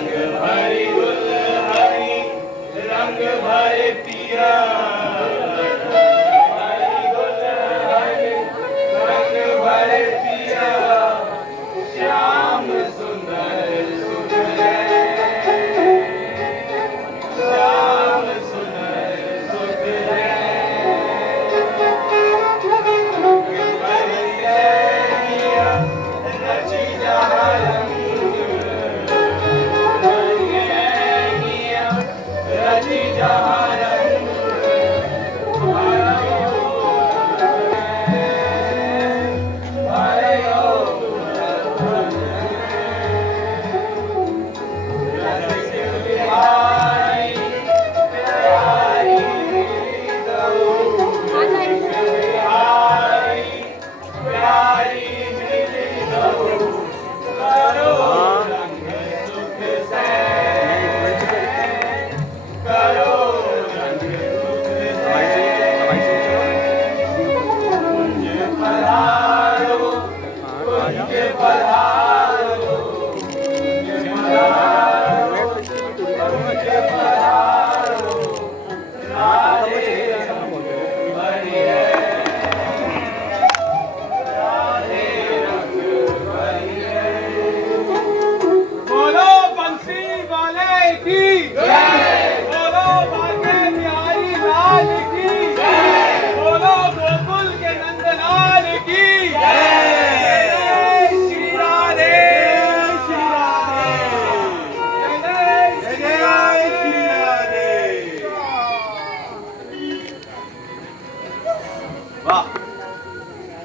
रंग भरी दुल्हनी रंग भरे पिया भरी दुल्हनी रंग भरे पिया श्याम सुंदर सुंदर श्याम सुंदर सुंदर रची जहाँ रची जहाँ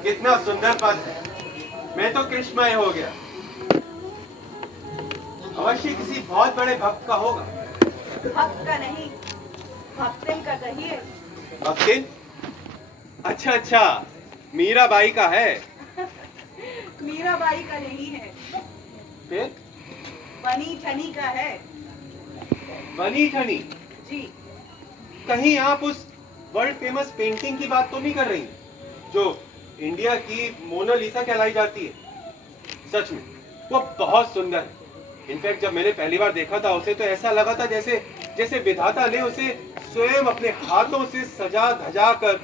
कितना सुंदर पद है। मैं तो कृष्णमय हो गया। अवश्य किसी बहुत बड़े भक्त का होगा। भक्त का नहीं, भक्तिन का कहिए। भक्तिन? अच्छा अच्छा, मीराबाई का है। मीराबाई का नहीं है। फिर? बनी ठनी का है। बनी ठनी? जी। कहीं आप उस वर्ल्ड फेमस पेंटिंग की बात तो नहीं कर रही जो इंडिया की मोनालिसा कहलाई जाती है? सच में वो बहुत सुंदर है। इनफैक्ट जब मैंने पहली बार देखा था उसे तो ऐसा लगा था जैसे जैसे विधाता ने उसे स्वयं अपने हाथों से सजा धजा कर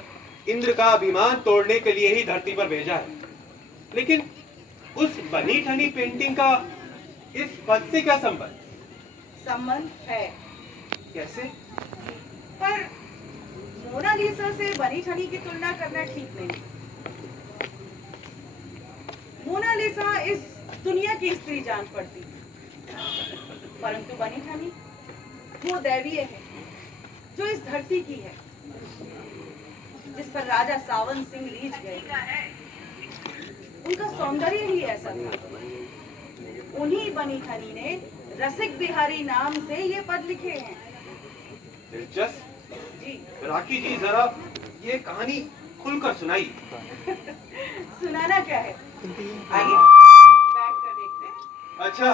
इंद्र का अभिमान तोड़ने के लिए ही धरती पर भेजा है। लेकिन उस बनी ठनी पेंटिंग का इस पद से क्या संबंध? संबंध है। कैसे? पर मोनालिसा से बनी ठनी की तुलना करना ठीक नहीं। मोनालिसा इस दुनिया की स्त्री जान पड़ती, परंतु बनी ठनी वो दैवीय है जो इस धरती की है, जिस पर राजा सावन सिंह रीझ गए। उनका सौंदर्य ही ऐसा था। उन्हीं बनी ठनी ने रसिक बिहारी नाम से ये पद लिखे हैं। दिलचस्प। जी। राखी जी जरा ये कहानी खुलकर सुनाई। सुनाना क्या है, आइए बैठ कर देखते हैं। अच्छा,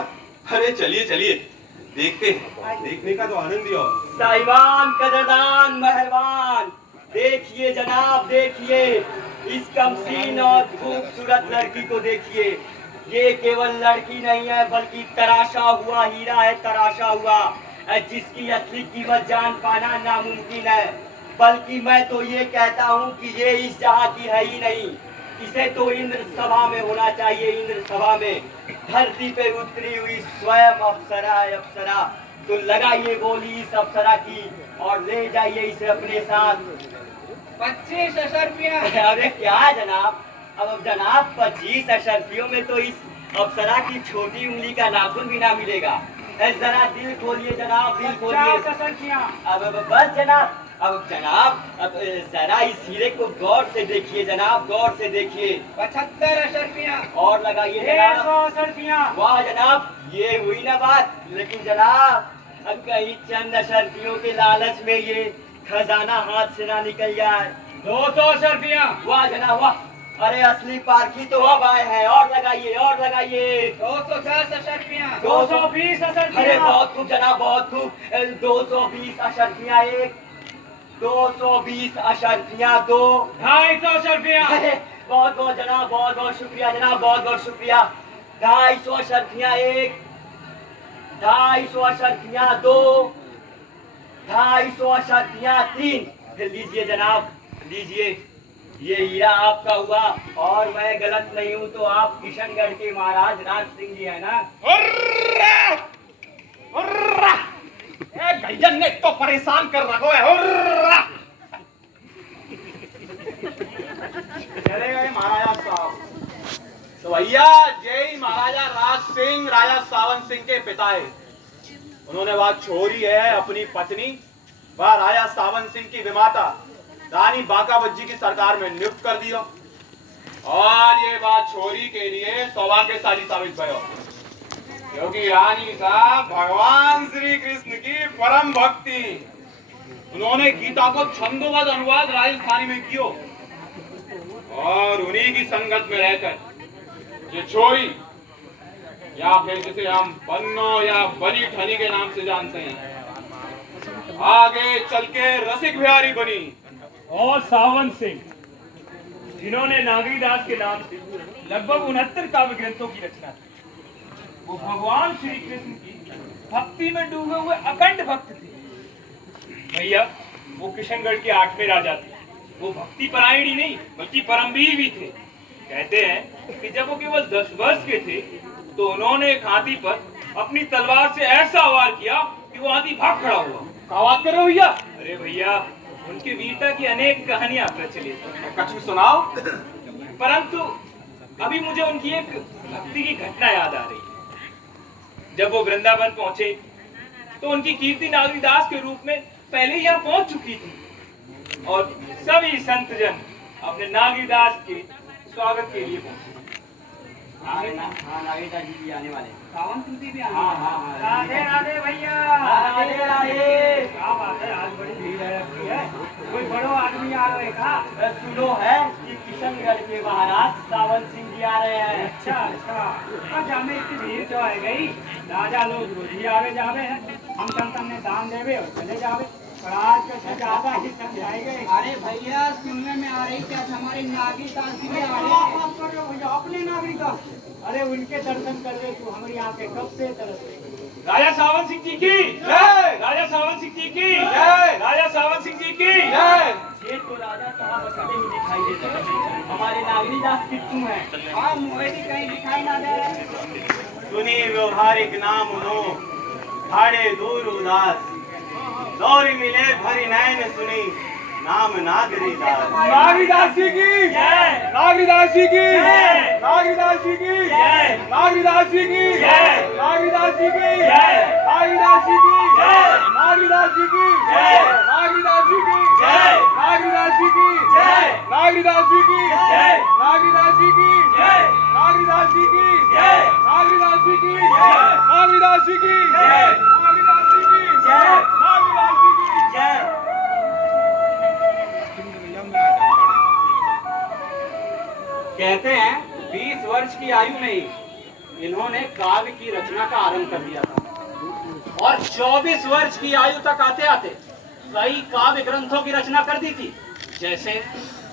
अरे चलिए चलिए देखते हैं। देखने का तो आनंद ही और। साहिबान, कदरदान, मेहरबान, देखिए जनाब, देखिए इस कमसीन और खूबसूरत लड़की को देखिए। ये केवल लड़की नहीं है बल्कि तराशा हुआ हीरा है, तराशा हुआ, जिसकी असली कीमत जान पाना नामुमकिन है। बल्कि मैं तो ये कहता हूँ कि ये इस जहाँ की है ही नहीं। इसे तो इंद्र सभा में होना चाहिए, इंद्र सभा में। धरती पे उतरी हुई स्वयं अप्सरा है, अप्सरा। तो लगाइए बोली इस अप्सरा की और ले जाइए इसे अपने साथ। 25 अशर्फियाँ। अरे क्या जनाब, अब जनाब 25 अशर्फियों में तो इस अप्सरा की छोटी उंगली का नाखून भी ना मिलेगा। जरा दिल खोलिए जनाब, दिल खोलिए। 50 अशर्फियाँ। अब बस जनाब, अब जनाब अब जरा इस हीरे को गौर से देखिए जनाब, गौर से देखिए। 75 अशर्फियाँ। और लगाइए जनाब। 100 अशर्फियाँ। वाह जनाब, ये हुई ना बात। लेकिन जनाब अब कहीं चंद अशर्फियों के लालच में ये खजाना हाथ से ना निकल जाए। 200 अशर्फियाँ। वाह जनाब वाह। अरे असली पारखी तो अब आए हैं। और लगाइए, और लगाइए। 210 अशर्फियाँ। 220 अशर्फियाँ। अरे बहुत खूब जनाब, बहुत खूब। 220 अशर्फियाँ एक, 220 अशर्फियाँ दो, 250 अशर्फियाँ। अरे बहुत बहुत जनाब, बहुत बहुत शुक्रिया जनाब, बहुत बहुत शुक्रिया। 250 अशर्फियाँ एक, 250 अशर्फियां 2, 250 अशर्फियां 3। फिर लीजिए जनाब, लीजिए, ये हीरा आपका हुआ। और मैं गलत नहीं हूँ तो आप किशनगढ़ के महाराज राज सिंह जी है ना? हुर्रा! हुर्रा! ए गैयन ने तो परेशान कर रखो है। हुर्रा! चले गए महाराजा साहब। तो भैया जय महाराजा राज सिंह राजा सावन सिंह के पिता है। उन्होंने बात छोड़ी है अपनी पत्नी वह राजा सावन सिंह की विमाता रानी बाका बज्जी की सरकार में नियुक्त कर दिया। और ये बात छोरी के लिए सौभाग्यशाली साबित भयो, क्योंकि रानी साहब भगवान श्री कृष्ण की परम भक्ति। उन्होंने गीता को छंदोबद्ध अनुवाद राजस्थानी में कियो और उन्हीं की संगत में रहकर ये छोरी, या फिर जिसे हम बन्नो या बनी ठनी के नाम से जानते हैं, आगे चल के रसिक बिहारी बनी। और सावन सिंह, जिन्होंने नागरीदास के नाम से लगभग 69 काव्य ग्रंथों की रचना की, वो भगवान श्री कृष्ण की भक्ति में डूबे हुए अखंड भक्त थे। भैया वो किशनगढ़ के 8वें राजा थे। वो भक्ति परायणी नहीं बल्कि परमवीर भी थे। कहते हैं कि जब वो केवल 10 वर्ष के थे तो उन्होंने एक हाथी पर अपनी तलवार से ऐसा वार किया कि वो हाथी भाग खड़ा हुआ। क्या बात कर रहे हो भैया? अरे भैया, उनके वीरता की अनेक कहानियां प्रचलित हैं। कछ भी सुनाओ। परंतु अभी मुझे उनकी एक भक्ति की घटना याद आ रही है। जब वो वृंदावन पहुंचे तो उनकी कीर्ति नागरीदास के रूप में पहले ही यहाँ पहुंच चुकी थी और सभी संत जन अपने नागरीदास के स्वागत के लिए पहुंचे। नागरीदास जी भी आने वाले। सावन सिंह जी भी आने हाँ, वाले। हाँ, हाँ। राधे राधे भैया। राधे राधे। क्या बात है, आज बड़ी भीड़ है रखी है। कोई बड़ो आदमी आ रहे का? सुनो है कि किशनगढ़ के महाराज सावन सिंह जी आ रहे हैं। अच्छा अच्छा, आज हमें इतनी भीड़ तो आ गई। राजा लोग रोज ही आवे जावे हैं। हम संतन ने दान देवे और चले जावे, पर आज कैसे ज्यादा ही समझाए गए। अरे भैया सुनने में आ रही क्या हमारे नागरिकदास जी भी आ रहे हैं। बात कर रहे हो भैया, अपने नागरिकदास। अरे उनके दर्शन कर ले तू, हमारी आंखें कब से तरस रही। राजा सावन सिंह जी की जय! राजा सावन सिंह जी की जय! राजा सावन सिंह जी की जय! ये तो राजा साहब अकेले ही दिखाई देते हैं। हमारे नागरीदास कितने हैं? हाँ मुझे भी कहीं दिखाई ना दे रहे। सुनी व्यवहारिक नाम उनो भाड़े दूर उदास, दौरी मिले भरी नैन सुनी नाम नागरीदास। नागरीदास जी की जय! नागरीदास जी की जय! नागरीदास जी की जय! नागरीदास जी की जय! नागरीदास जी की जय! नागरीदास जी की जय! नागरीदास जी की जय! नागरीदास जी की जय! नागरीदास जी की जय! नागरीदास जी की जय! नागरीदास जी की जय! नागरीदास जी की जय! नागरीदास जी की जय! नागरीदास जी की जय! नागरीदास जी की जय! नागरीदास जी की जय! कहते हैं 20 वर्ष की आयु में ही इन्होंने काव्य की रचना का आरंभ कर दिया था और 24 वर्ष की आयु तक आते आते कई काव्य ग्रंथों की रचना कर दी थी, जैसे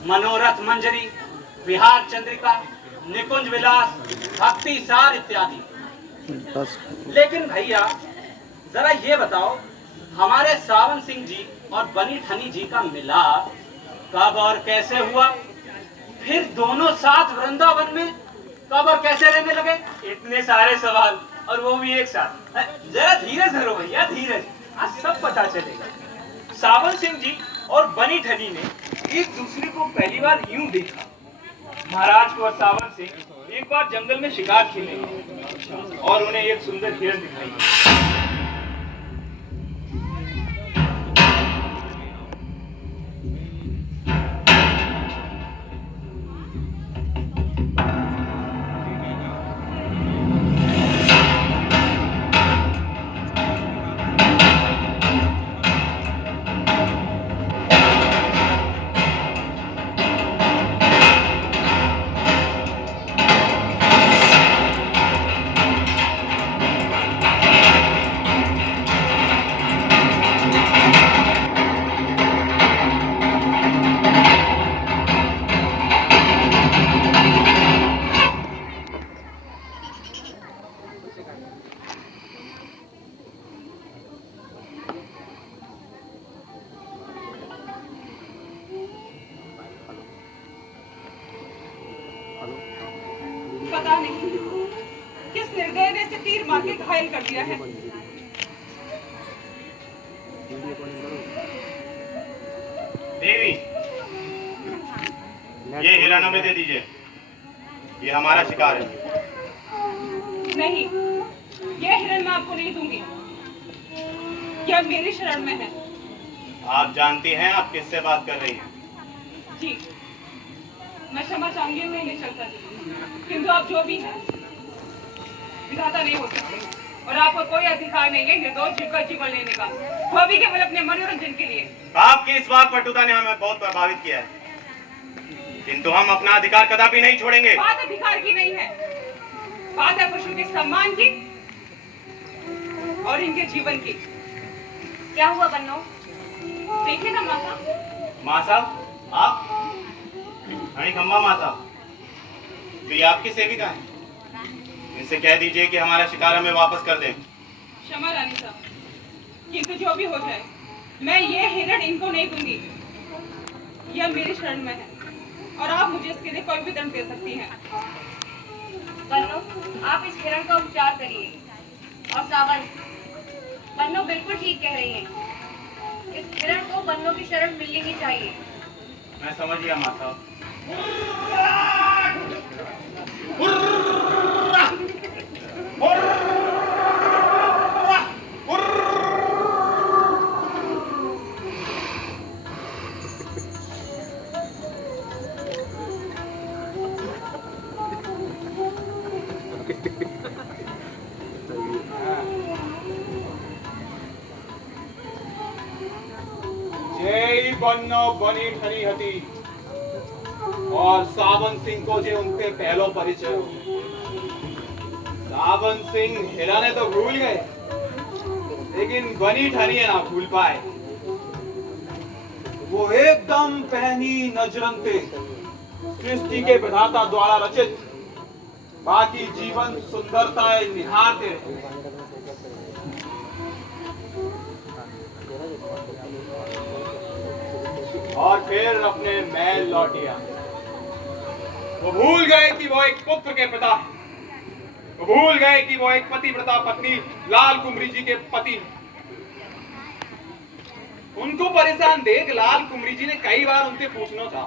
मनोरथ मंजरी, विहार चंद्रिका, निकुंज विलास, भक्ति सार इत्यादि। लेकिन भैया जरा ये बताओ, हमारे सावन सिंह जी और बनी ठनी जी का मिलाप कब और कैसे हुआ? फिर दोनों साथ वृंदावन में कब और कैसे रहने लगे? इतने सारे सवाल और वो भी एक साथ। जरा धीरज धरो भैया, धीरज, आज सब पता चलेगा। सावन सिंह जी और बनी ठनी ने एक दूसरे को पहली बार यूं देखा। महाराज को और सावन सिंह एक बार जंगल में शिकार खेले और उन्हें एक सुंदर हिरन दिखाई। मार के घायल कर दिया है। देवी, ये हिरण हमें दे दीजिए। ये हमारा शिकार है। नहीं, यह हिरण मैं आपको नहीं दूंगी। यह मेरी शरण में है। आप जानती हैं आप किससे बात कर रही हैं? जी, मैं क्षमा चाहूंगी, मैं नहीं चलता किंतु आप जो भी हैं विधाता नहीं हो सकते और आपको कोई अधिकार नहीं है निर्दोष जीव का जीवन लेने का, वो भी केवल अपने मनोरंजन के लिए। आपकी इस वाक पटुता ने हमें बहुत प्रभावित किया है, किंतु हम अपना अधिकार कदापि नहीं छोड़ेंगे। बात अधिकार की नहीं है, बात है पशु के सम्मान की और इनके जीवन की। क्या हुआ बन्नो? देखिए ना माता। माँ साहब, आप? हनी खम्बा माँ साहब, तो ये आपकी सेविका है। इनसे कह दीजिए कि हमारा शिकार हमें वापस कर दें। क्षमा रानी साहब, किंतु जो भी हो जाए मैं ये हिरण इनको नहीं दूंगी। यह मेरी शरण में है और आप मुझे इसके लिए कोई भी दंड दे सकती हैं। बन्नो, आप इस हिरण का उपचार करिए। और सावन, बन्नो बिल्कुल ठीक कह रही हैं। इस हिरण को बन्नो की शरण मिलनी ही चाहिए। मैं समझ गया माँ साहब। जय बन्नो बनी ठनी हती और सावन सिंह को जे उनके पहलो परिचय हो। सावन सिंह हिराने तो भूल गए, लेकिन बनी ठनी है ना भूल पाए। वो एकदम पहनी नजरंते सृष्टि के विधाता द्वारा रचित बाकी जीवन सुंदरताएं निहारते रहे। और फिर अपने महल लौटिया। वो भूल गए कि वो एक पुत्र के पिता है। वो भूल गए कि वो एक पतिव्रता पत्नी लाल कुमरी जी के पति हैं। उनको परेशान देख लाल कुमरी जी ने कई बार उनसे पूछना था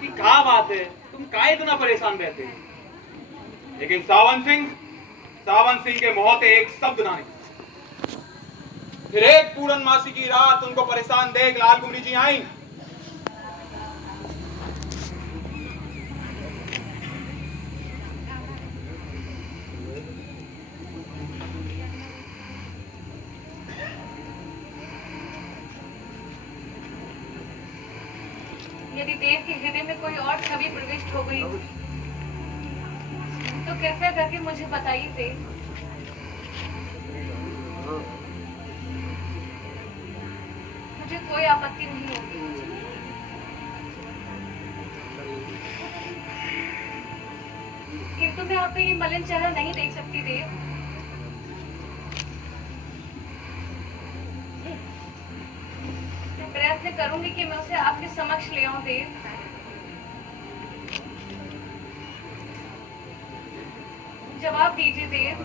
कि क्या बात है, तुम काहे इतना परेशान रहते हो? लेकिन सावन सिंह के मुंह से एक शब्द ना निकला। फिर एक पूर्णमासी की रात उनको परेशान देख लाल कुमरी जी आई। यदि देव के हृदय में कोई और छवि प्रविष्ट हो गई तो कृपया करके मुझे बताइए देव। मुझे कोई आपत्ति नहीं होगी। किंतु मैं आपका ये मलिन चेहरा नहीं देख सकती देव। मैं प्रयत्न करूंगी कि मैं उसे आपके समक्ष ले आऊं देव। जवाब दीजिए देव।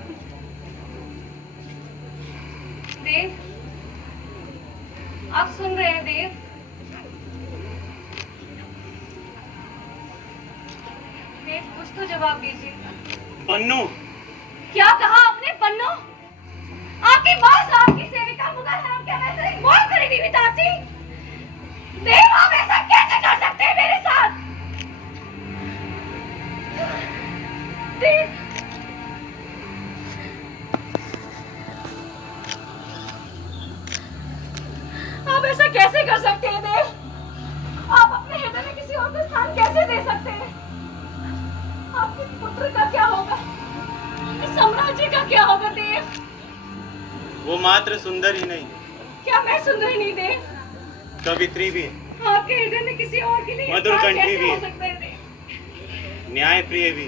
देव, आप सुन रहे हैं देव? देव, कुछ तो जवाब दीजिए। बन्नू, क्या कहा आपने? बन्नो? आपकी बॉस, आपकी सेविका मुगल हरम के वैसे इन्वॉल्व करेगी वितासी? देव, आप ऐसा कैसे कर सकते हैं मेरे साथ? देव, आप ऐसा कैसे कर सकते हैं देव? आप अपने हृदय में किसी और को स्थान कैसे दे सकते हैं? आपके पुत्र का क्या होगा? इस साम्राज्य का क्या होगा देव? वो मात्र सुंदर ही नहीं, क्या मैं सुंदर नहीं देव? कवित्री भी है, आपके हृदय में किसी और के लिए मधुर स्थान कंठी कैसे भी हो है। सकता है देव? न्याय प्रिय भी,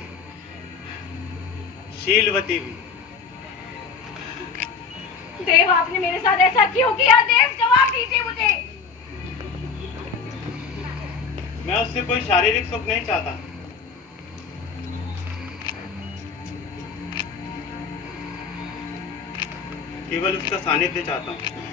शीलवती भी। देव, आपने मेरे साथ ऐसा क्यों किया देव? जवाब दीजिए मुझे। मैं उससे कोई शारीरिक सुख नहीं चाहता। केवल उसका सानिध्य चाहता हूँ।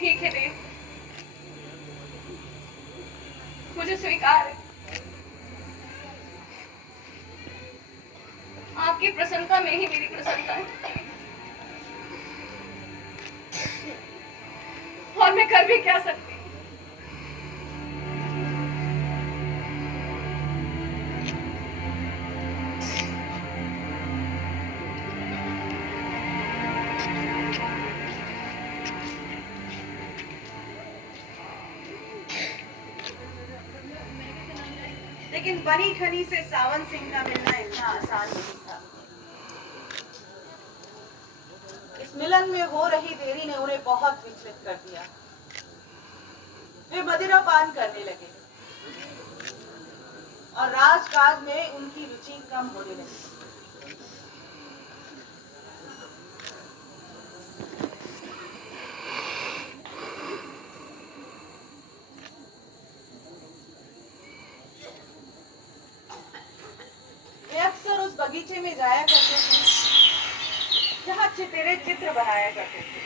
ठीक है देव, मुझे स्वीकार है। आपकी प्रसन्नता में ही मेरी प्रसन्नता है, और मैं कर भी क्या सकती हूँ। लेकिन बनी ठनी से सावन सिंह का मिलना इतना आसान नहीं था। इस मिलन में हो रही देरी ने उन्हें बहुत विचलित कर दिया। वे मदिरा पान करने लगे और राजकाज में उनकी रुचि कम होने लगी। वे अक्सर उस बगीचे में जाया करते थे जहाँ चितेरे चित्र बनाया करते थे,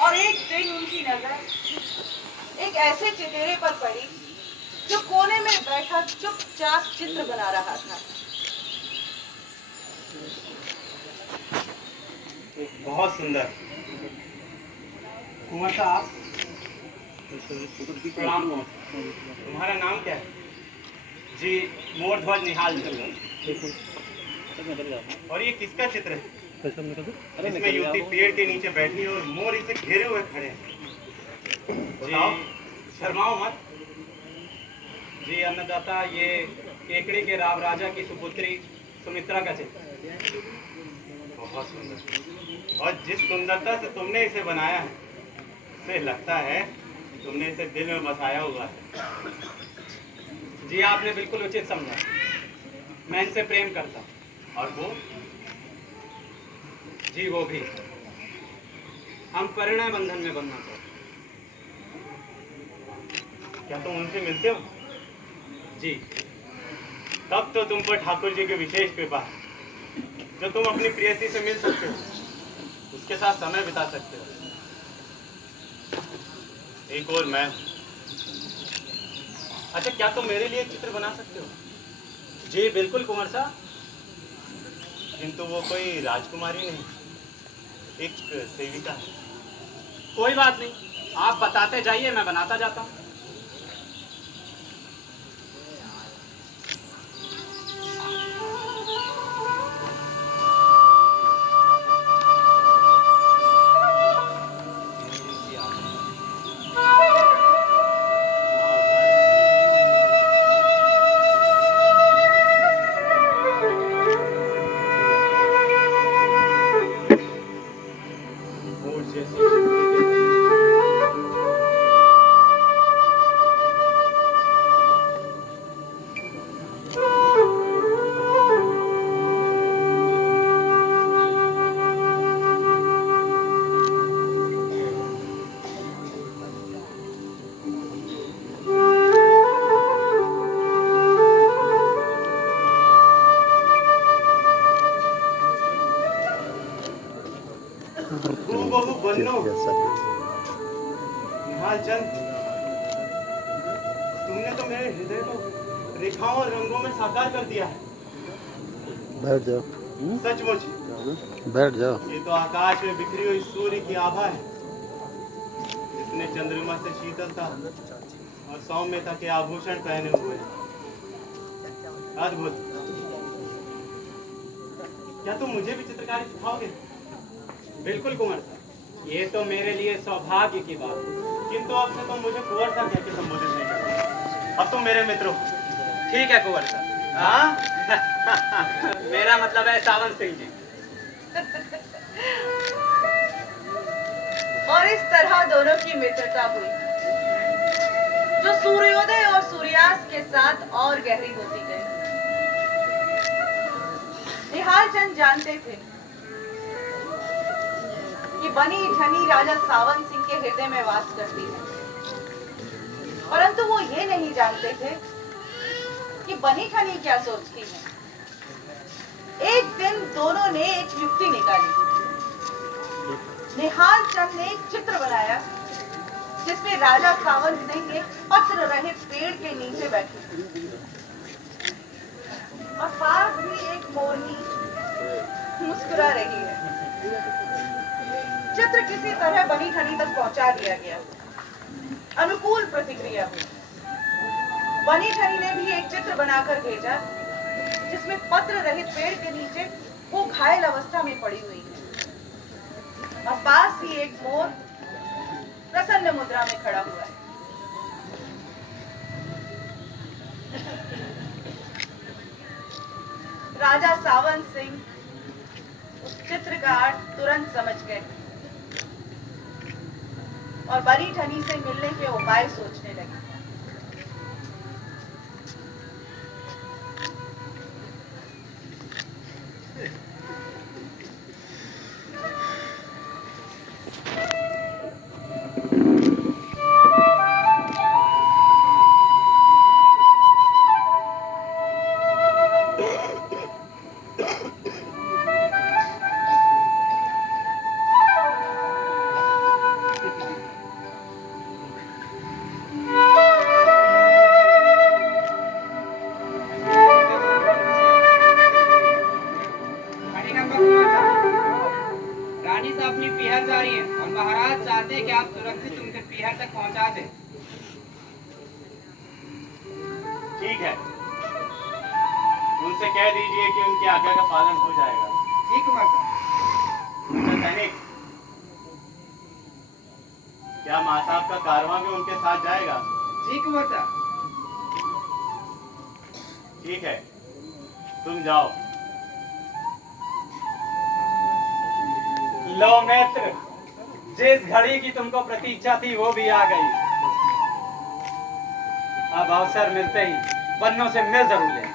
और एक दिन उनकी नजर एक ऐसे चितेरे पर पड़ी जो कोने में बैठा चुपचाप चित्र बना रहा था। बहुत सुंदर। कुंवर साहब, प्रणाम। तुम्हारा नाम क्या है? जी, मोरध्वज निहाल। और ये किसका चित्र है? इसमें युवती पेड़ के नीचे बैठी है और मोर इसे घेरे हुए खड़े हैं। जी, शर्माओ मत। जी अन्नदाता, ये केकड़ी के राव राजा की सुपुत्री सुमित्रा का चित्र। बहुत सुंदर। और जिस सुंदरता से तुमने इसे बनाया है, उसे लगता है कि तुमने इसे दिल में बसाया हुआ है। जी, आपने बिल्कुल उचित समझा। मैं इनसे प्रेम करता हूँ। और वो? जी, वो भी। हम परिणय बंधन में बंधना चाहते हैं। क्या तुम उनसे मिलते हो? जी। तब तो तुम पर ठाकुर जी की विशेष कृपा है, जो तुम अपनी प्रेयसी से मिल सकते हो, उसके साथ समय बिता सकते हो। एक और मैं। अच्छा, क्या तुम मेरे लिए चित्र बना सकते हो? जी बिल्कुल कुंवर साहब। किंतु वो कोई राजकुमारी नहीं, एक सेविका है। कोई बात नहीं, आप बताते जाइए, मैं बनाता जाता हूँ। मोर जैसी हूबहू बन्नो। निहाल चंद, तुमने तो मेरे हृदय को रेखाओं और रंगों में साकार कर दिया है। बैठ जाओ। सचमुच बैठ जाओ। ये तो आकाश में बिखरी हुई सूर्य की आभा है, जिसने चंद्रमा से शीतलता और सौम्यता के आभूषण पहने हुए हैं। अद्भुत। क्या तुम मुझे भी चित्रकारी सिखाओगे? बिल्कुल कुंवर साहब, ये तो मेरे लिए सौभाग्य की बात है। किंतु अब से तुम मुझे कुंवर साहब कह के संबोधित नहीं करते। अब तुम मेरे मित्र हो। ठीक है कुंवर साहब। हाँ मेरा मतलब है सावंत सिंह जी। और इस तरह दोनों की मित्रता हुई, जो सूर्योदय और सूर्यास्त के साथ और गहरी होती गई। निहाल चंद जानते थे कि बनी ठनी राजा सावंत सिंह के हृदय में वास करती है, परंतु वो ये नहीं जानते थे कि बनी ठनी क्या सोचती है। एक दिन दोनों ने एक युक्ति निकाली। निहाल चंद ने एक चित्र बनाया जिसमें राजा सावंत सिंह एक पत्र रहित पेड़ के नीचे बैठे थे और पास ही एक मोरनी मुस्कुरा रही है। चित्र किसी तरह बनी ठनी तक पहुंचा दिया गया। अनुकूल प्रतिक्रिया हुई। बनी ठनी ने भी एक चित्र बनाकर भेजा जिसमें पत्र रहित पेड़ के नीचे वो घायल अवस्था में पड़ी हुई है और पास ही एक मोर प्रसन्न मुद्रा में खड़ा हुआ है। राजा सावंत सिंह उस चित्र का अर्थ तुरंत समझ गए और बनी ठनी से मिलने के उपाय सोचने लगे। रानी साहब अपनी पीहर जा रही है और महाराज चाहते हैं कि आप सुरक्षित उनके पीहर तक पहुंचा दें। ठीक है, उनसे कह दीजिए कि उनकी आज्ञा का पालन हो जाएगा। जी कुंवर साहब। अच्छा सैनिक, क्या माँ साहब का कारवां भी उनके साथ जाएगा? जी कुंवर साहब। ठीक है, तुम जाओ। लो मित्र, जिस घड़ी की तुमको प्रतीक्षा थी वो भी आ गई। अब अवसर मिलते ही बन्नों से मिल जरूर लें।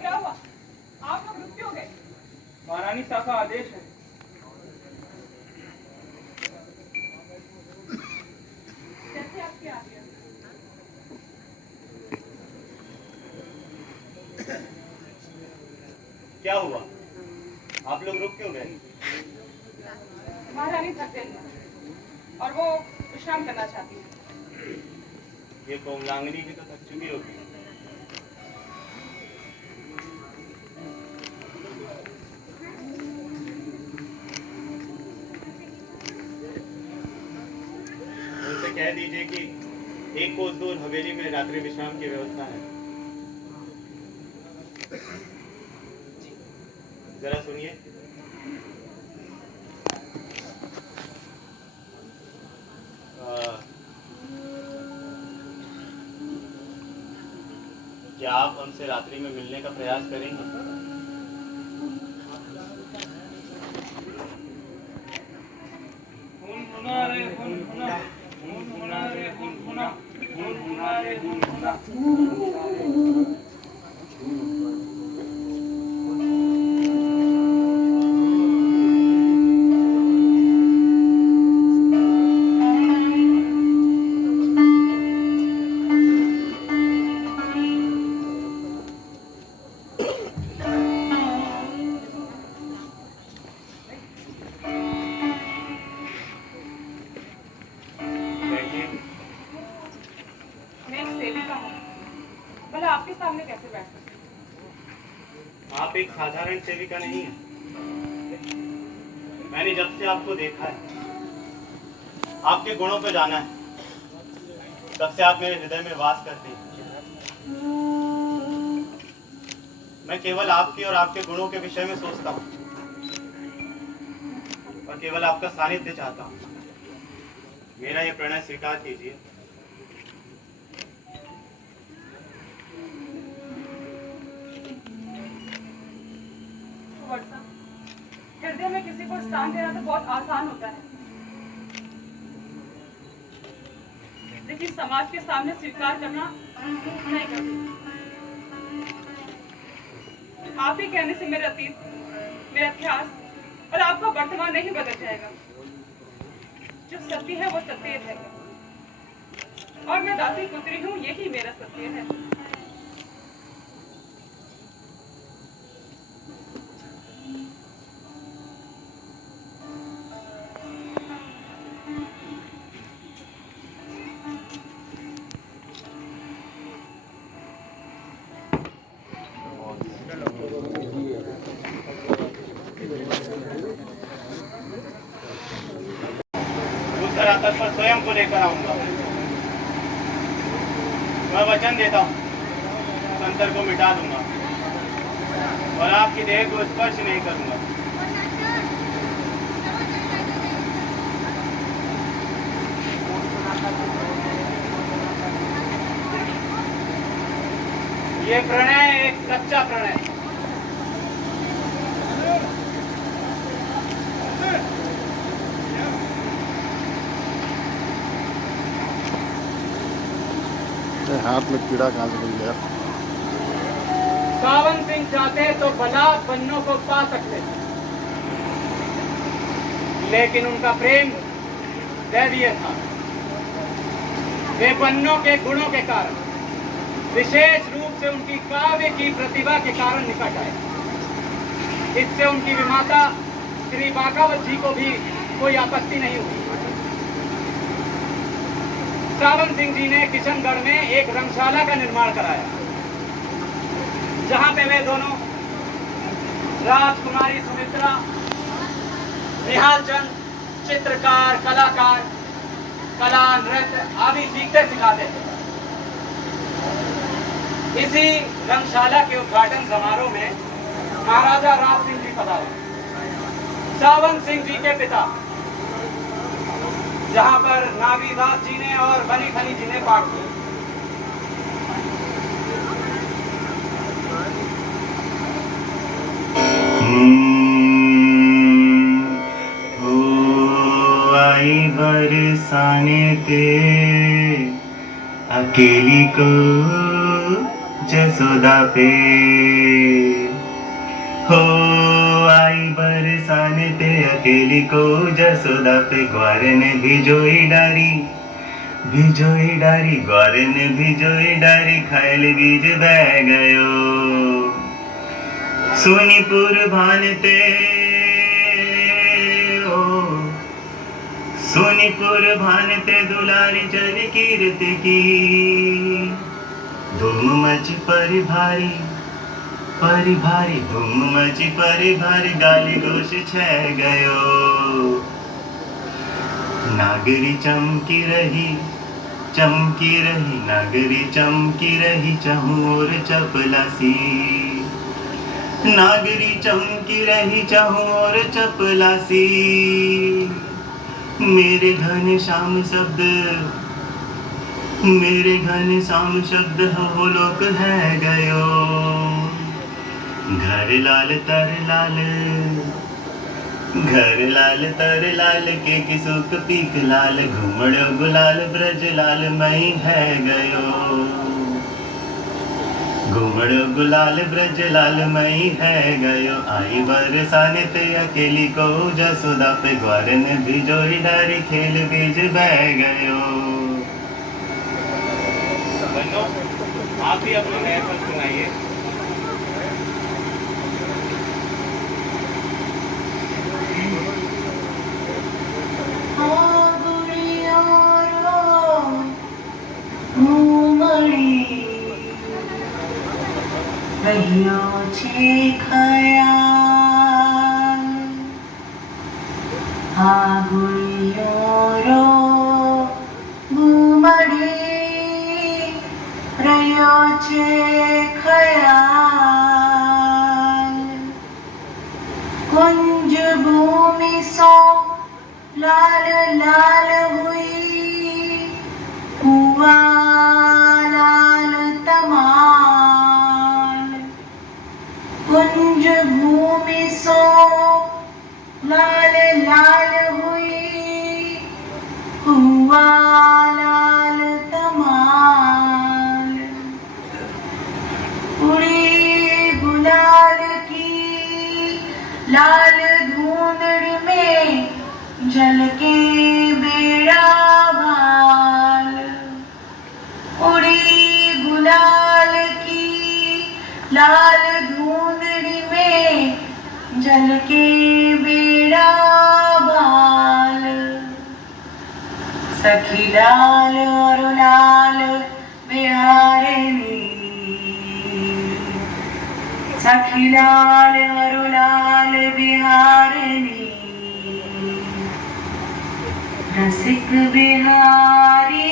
क्या हुआ? आप लोग रुक क्यों गए? महारानी साहब का आदेश है। कैसे आपकी आज्ञा? क्या हुआ? आप लोग रुक क्यों गए? महारानी थक गई है और वो विश्राम करना चाहती है। ये कोमलांगनी भी तो थक चुकी होगी। उनसे कह दीजिए कि एक कोस दूर हवेली में रात्रि विश्राम की व्यवस्था है। जरा सुनिए। क्या आप हमसे रात्रि में मिलने का प्रयास करेंगे? आपके सामने कैसे बैठ सकती हूँ? आप एक साधारण सेविका नहीं है। मैंने जब से आपको देखा है आपके गुणों पे जाना है। तब से आप मेरे हृदय में वास करती हैं। मैं केवल आपकी और आपके गुणों के विषय में सोचता हूँ और केवल आपका सानिध्य चाहता हूँ। मेरा ये प्रणय स्वीकार कीजिए। वर्षा, हृदय में किसी को स्थान देना तो बहुत आसान होता है, लेकिन समाज के सामने स्वीकार करना नहीं करती। आप ही कहने से मेरा अतीत, मेरा इतिहास और आपका वर्तमान नहीं बदल जाएगा। जो सत्य है वो सत्य है, और मैं दासी पुत्री हूँ, यही मेरा सत्य है। दूसरा तट पर स्वयं को लेकर आऊंगा। मैं वचन देता हूँ, संतर को मिटा दूंगा और आपकी देह को स्पर्श नहीं करूंगा। ये प्रणय एक सच्चा प्रणय। हाथ में कीड़ा कहाँ से मिल गया? सावन सिंह चाहते तो बलात् बन्नों को पा सकते, लेकिन उनका प्रेम दैवीय था। वे बन्नों के गुणों के कारण, विशेष रूप से उनकी काव्य की प्रतिभा के कारण निकट आए। इससे उनकी विमाता श्री बाकावत जी को भी कोई आपत्ति नहीं हुई। सावन सिंह जी ने किशनगढ़ में एक रंगशाला का निर्माण कराया, जहां पे वे दोनों राजकुमारी सुमित्रा, निहाल चंद, चित्रकार, कलाकार, कला, नृत्य आदि सीखते सिखाते थे। इसी रंगशाला के उद्घाटन समारोह में महाराजा राज सिंह जी पधारे, सावन सिंह जी के पिता, जहां पर नागरीदास जी ने और बनी खनी जी ने पाठ किया। आई बरसाने ते अकेली को जसोदा पे, हो आई बरसाने ते अकेली को जसोदा पे। ग्वार ने भिजोई डारी, ग्वार ने भिजोई डारी, खायल बीज बह गयो। सोनीपुर भानते ओ, सोनीपुर भानते दुलारी जल कीर्ति की। धूम मच परि भारी, धूम मची परि भारी, गाली दोष छह गयो। नागरी चमकी रही, नागरी चमकी रही, चहु और चपलासी। नागरी चमकी रही, चहु और चपलासी। मेरे घन श्याम शब्द हो लोक है गयो। घर लाल तर लाल के किसुक पीक लाल, घूमड़ो गुलाल ब्रज लाल मई है गयो। घूमड़ो गुलाल ब्रज लाल मई है गयो। आई बरसाने ते अकेली को जसोदा पे, ग्वार ने भिजोई डारी, खेल बीज बह गयो। आप भी अपने नए पद सुनाइए। રહ્યો છે ખયાલ, આ ગુણિયો રો हुआ लाल तमाल, उड़ी गुलाल की लाल धुंधड़ में झलके बेड़ा भाल, उड़ी गुलाल की लाल धुंधड़ में झलके बेड़ा भाल। सखी लाल और लाल बिहारनी, सखी लाल और लाल बिहारनी, रसिक बिहारी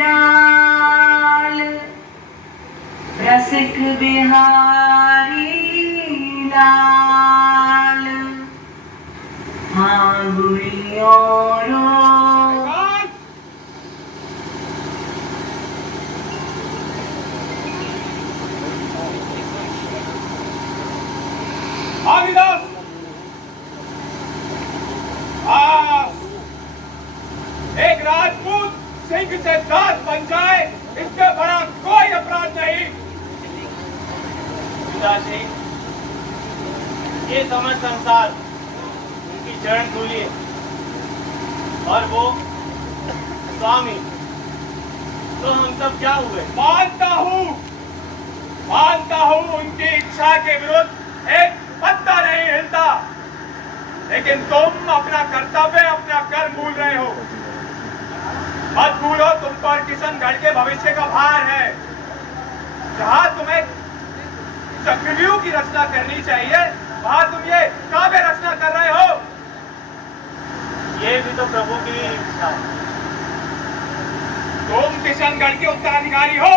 लाल, रसिक बिहारी लाल। हाँ गुड़ियों रो आदिदास एक राजपूत सिंह से दास बन जाए, इससे बड़ा कोई अपराध नहीं। पिताश्री, ये समझ संसार उनकी चरण धूली है और वो स्वामी, तो हम सब क्या हुए? मानता हूँ उनकी इच्छा के विरुद्ध एक पत्ता नहीं हिलता, लेकिन तुम अपना कर्तव्य, अपना कर्म भूल रहे हो। मत भूलो, तुम पर किशनगढ़ के भविष्य का भार है। जहाँ तुम्हें चक्रव्यूह की रचना करनी चाहिए, वहाँ तुम ये काव्य रचना कर रहे हो। ये भी तो प्रभु की इच्छा है। तुम किशनगढ़ के उत्तराधिकारी हो,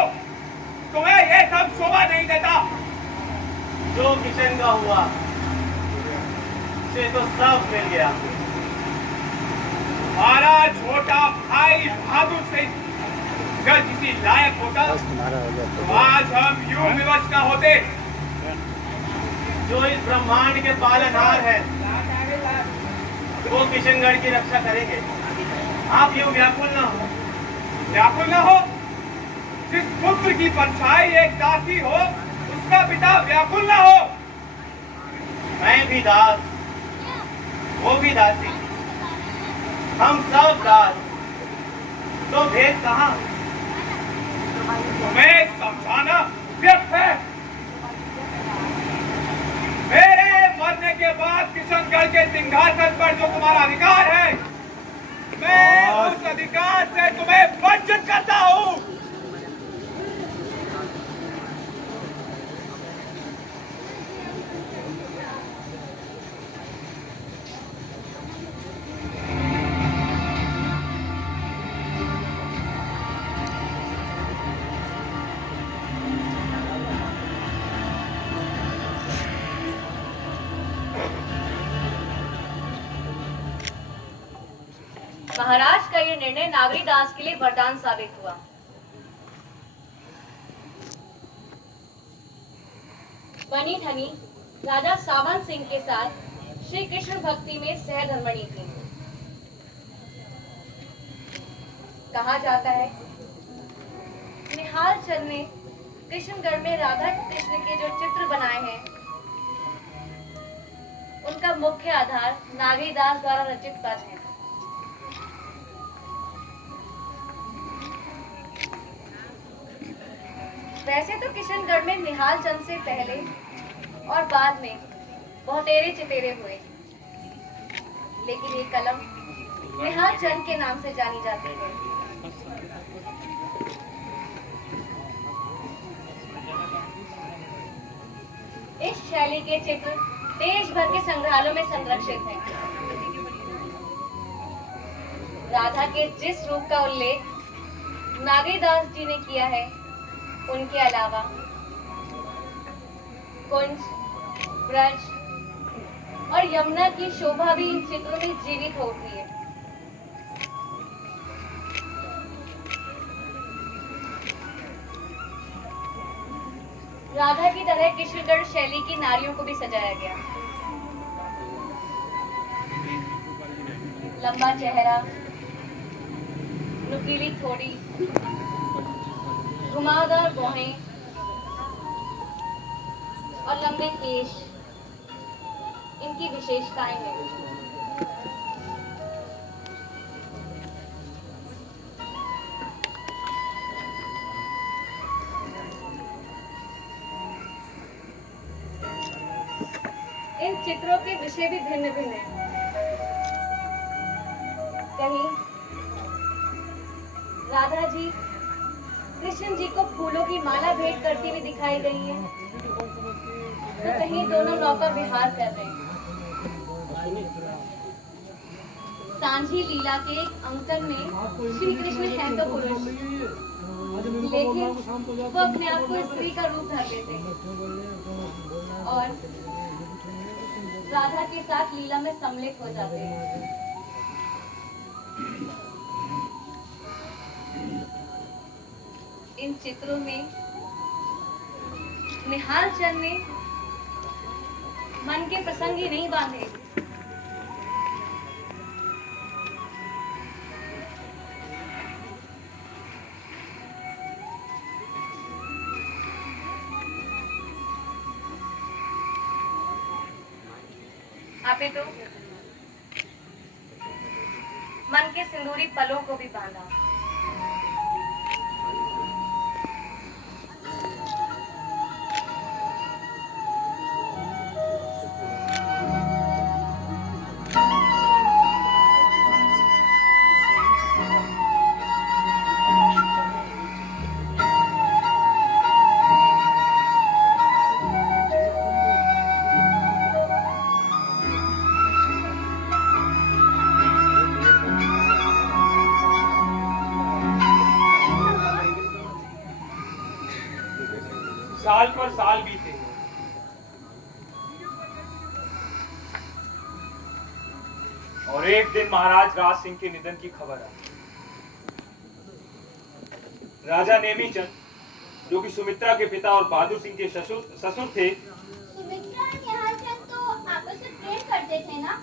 तुम्हें ये सब शोभा नहीं देता। जो किशन का हुआ उसे तो सब मिल गया। हमारा छोटा भाई बहादुर सिंह अगर किसी लायक होता तो आज हम यूं विवश न होते। जो इस ब्रह्मांड के पालनहार है वो किशनगढ़ की रक्षा करेंगे। आप यूं व्याकुल न हो। व्याकुल न हो? जिस पुत्र की परछाई एक दासी हो, उसका पिता व्याकुल न हो? मैं भी दास, वो भी दासी, हम सब दास, तो भेद कहाँ? तुम्हें समझाना व्यर्थ है। मेरे मरने के बाद किशनगढ़ के सिंहासन पर जो तुम्हारा अधिकार है, मैं उस अधिकार से तुम्हें वंचित करता हूँ। महाराज का ये निर्णय नागरी दास के लिए वरदान साबित हुआ। बनी ठनी राजा सावन सिंह के साथ श्री कृष्ण भक्ति में सहधर्मणी थी। कहा जाता है निहाल चंद ने कृष्णगढ़ में राधा कृष्ण के जो चित्र बनाए हैं, उनका मुख्य आधार नागरी दास द्वारा रचित पद है। वैसे तो किशनगढ़ में निहाल चंद से पहले और बाद में बहुतेरे चितेरे हुए, लेकिन ये कलम निहाल चंद के नाम से जानी जाती है। इस शैली के चित्र देश भर के संग्रहालयों में संरक्षित हैं। राधा के जिस रूप का उल्लेख नागरीदास जी ने किया है, उनके अलावा कुंज, ब्रज और यमुना की शोभा भी इन चित्रों में जीवित हो उठी है। राधा की तरह किशनगढ़ शैली की नारियों को भी सजाया गया। लंबा चेहरा, नुकीली थोड़ी, घुमावदार भौहें और लंबे केश इनकी विशेषताएं हैं। इन चित्रों के विषय भी भिन्न भिन्न हैं। कहीं राधा जी कृष्ण जी को फूलों की माला भेंट करती हुई दिखाई गई है, तो कहीं दोनों नौका विहार कर रहे हैं। सांझी लीला के एक अंकन में श्री कृष्ण हैं तो पुरुष, लेकिन वो अपने आप को स्त्री का रूप धर लेते हैं और राधा के साथ लीला में सम्मिलित हो जाते हैं। इन चित्रों में निहाल चंद ने मन के प्रसंग ही नहीं बांधे, आपे तो मन के सिंदूरी पलों को भी बांधा। साल पर साल बीते और एक दिन महाराज राज सिंह के निधन की खबर आई। राजा नेमीचंद, जो कि सुमित्रा के पिता और बहादुर सिंह के ससुर थे। सुमित्रा और निहालचंद तो आपस में प्रेम करते थे ना?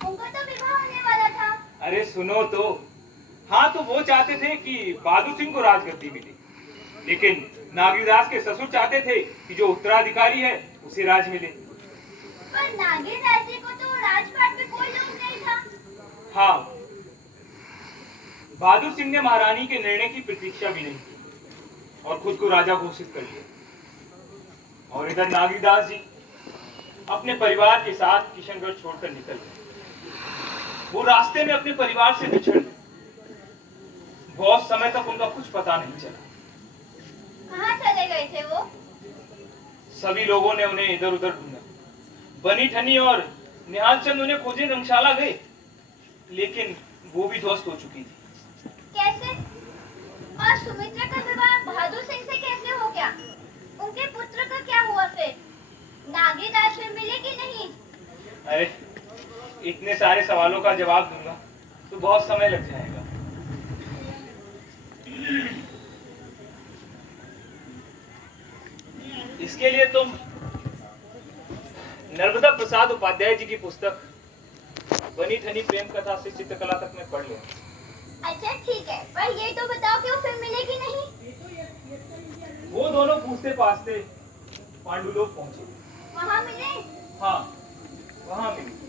उनका तो विवाह होने वाला था। अरे सुनो तो, हाँ तो वो चाहते थे कि बहादुर सिंह को राजगद्दी मिले, लेकिन नागीदास के ससुर चाहते थे कि जो उत्तराधिकारी है उसे राज मिले। पर नागीदास जी को तो राजपाट में कोई लोग नहीं था। हाँ, बहादुर सिंह ने महारानी के निर्णय की प्रतीक्षा भी नहीं की और खुद को राजा घोषित कर लिया। और इधर नागीदास जी अपने परिवार के साथ किशनगढ़ छोड़कर निकल गए। वो रास्ते में अपने परिवार से बिछड़ गए। बहुत समय तक उनका कुछ पता नहीं चला। कहाँ चले गए थे वो? सभी लोगों ने उन्हें इधर उधर ढूंढा। बनी ठनी और निहालचंद उन्हें खोजे रंगशाला गए, लेकिन वो भी ध्वस्त हो चुकी थी। कैसे? और सुमित्रा का विवाह बहादुर सिंह से कैसे हो गया? उनके पुत्र का क्या हुआ फिर? नागीदास से मिले कि नहीं? अरे इतने सारे सवालों का जवाब दूंगा तो बहुत समय लग जाएगा। इसके लिए तुम नर्मदा प्रसाद उपाध्याय जी की पुस्तक बनी ठनी प्रेम कथा से चित्रकला तक में पढ़ लो। अच्छा ठीक है, पर ये तो बताओ कि वो फिर मिले कि नहीं? वो दोनों पूछते पाछते पांडुलोक पहुंचे। वहाँ मिले? हाँ, वहां मिले।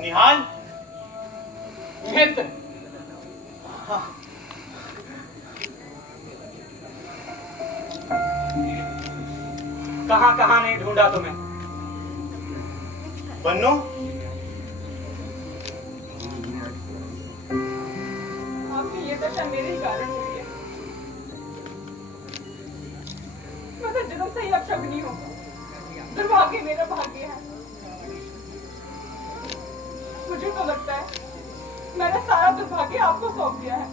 निहाल, मित्र, कहाँ कहाँ नहीं ढूंढा तुम्हें? बन्नो, आपकी ये दशा मेरे ही कारण हुई है। मैं तो जन्म से ही अपशगुनी हूँ। दुर्भाग्य मेरा भाग्य है। भाग्य आपको सौंप दिया है।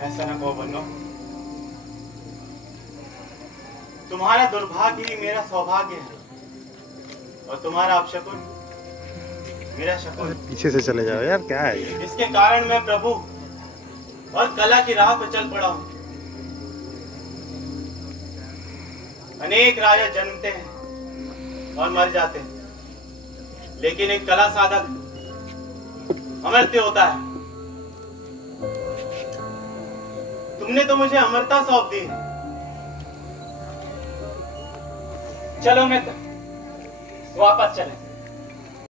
ऐसा न कहो बन्नो, तुम्हारा दुर्भाग्य ही मेरा सौभाग्य है और तुम्हारा अपशकुन मेरा शकुन। पीछे से चले जाओ यार, क्या है ये? इसके कारण मैं प्रभु और कला की राह पर चल पड़ा हूं। अनेक राजा जन्मते हैं और मर जाते हैं, लेकिन एक कला साधक अमर्त्य होता है। तुमने तो मुझे अमरता सौंप दी। चलो मित्र, वापस चलें।